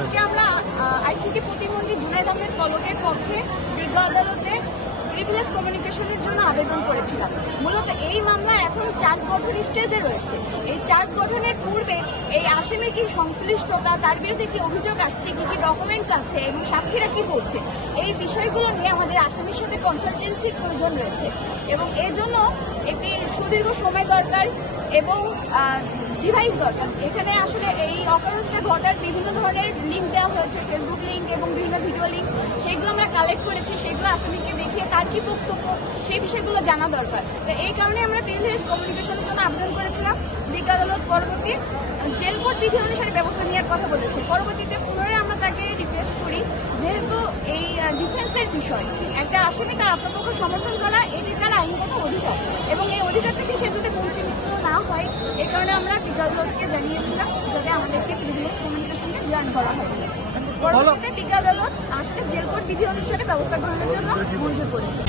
আজকে আমরা আইসিটি প্রতিবন্ধী জুনায়েদ আহমেদ পলকের পক্ষে বিজ্ঞ আদালতে প্রিভিলেজ কমিউনিকেশনের জন্য আবেদন করেছিলাম। মূলত এই মামলা এখন চার্জ গঠন স্টেজে রয়েছে। এই চার্জ গঠনের পূর্বে এই আসামির কি সংশ্লিষ্টতা, তার বিরুদ্ধে কি অভিযোগ আসছে, কি কি ডকুমেন্টস আছে এবং সাক্ষীরা কি বলছে, এই বিষয়গুলো নিয়ে আমাদের আসামির সাথে কনসালটেন্সির প্রয়োজন রয়েছে এবং এর জন্য একটি সুদীর্ঘ সময় দরকার এবং ডিভাইস দরকার। এখানে আসলে এই অকারেন্সটা ঘটার বিভিন্ন ধরনের লিঙ্ক দেওয়া হয়েছে, ফেসবুক লিঙ্ক এবং বিভিন্ন ভিডিও লিঙ্ক, সেগুলো আমরা কালেক্ট করেছি। সেগুলো আসামিকে দেখিয়ে তার কি বক্তব্য সেই বিষয়গুলো জানা দরকার। তো এই কারণে আমরা প্রিভিলেজ কমিউনিকেশনের জন্য আবেদন করেছিলাম। বিজ্ঞ আদালত পরবর্তী জেল কোড বিধি অনুসারে ব্যবস্থা নেওয়ার কথা বলেছে। পরবর্তীতে পুনরায় আমরা তাকে রিকোয়েস্ট করি, যেহেতু এই ডিফেন্সের বিষয়, একটা আসামি তার আত্মপক্ষ সমর্থন করা এটি তার আইনগত অধিকার এবং এই অধিকার থেকে সে যাতে বঞ্চিত না হয়, এই কারণে আমরা বিজ্ঞ আদালতকে জানিয়েছিলাম যাতে আমাদেরকে প্রিভিলেজ কমিউনিকেশনকে গ্রহণ করা হয়। পরবর্তীতে বিজ্ঞ আদালত আসলে জেল কোড বিধি অনুসারে ব্যবস্থা গ্রহণের জন্য মঞ্জুর করেছে।